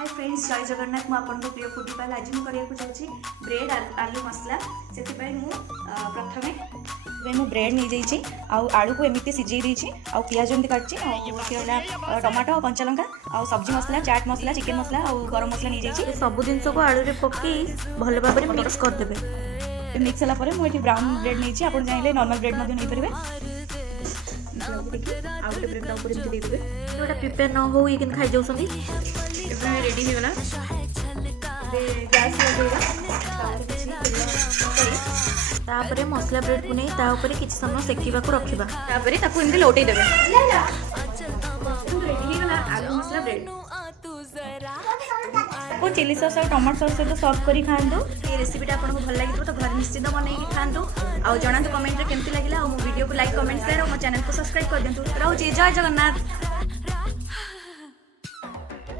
Hi friends, जय जगन्नाथ। मु आपन प्रिय फूडी पाल आज मुझे चाहिए ब्रेड आलू मसला। से प्रथमे मु ब्रेड नहीं जाइए आलू को एमती सिझे देती पियाज एमती काटची टमाटो कंचा लंका आ सब्जी मसला चाट मसला चिकेन मसला और गरम मसला नहीं जाइए सब जिन को आलू रे पकई भल भाव में मिक्स करदे। मिक्स होला मुझे ब्राउन ब्रेड नहीं आप चाहिए नॉर्मल ब्रेड नहीं पारे प्रिपेयर न हो ये खाई जाऊँ रेडी हो गला गैस लगेगा मसला ब्रेड को नहीं किसी समय सेकिबा को रखिबा एमती लौटे देबे। आलू मसला ब्रेड को चिली सॉस और टमाटो सॉस सहित सर्व करी खांतु। ये रेसिपीटा आपको भल लगे तो घर निश्चित बनैकी खांतु आ जनातु कमेंट रे केमती लगिला। मो वीडियो को लाइक कमेंट शेयर और मो चैनल को सब्सक्राइब कर दिंतु। रहउची जय जगन्नाथ।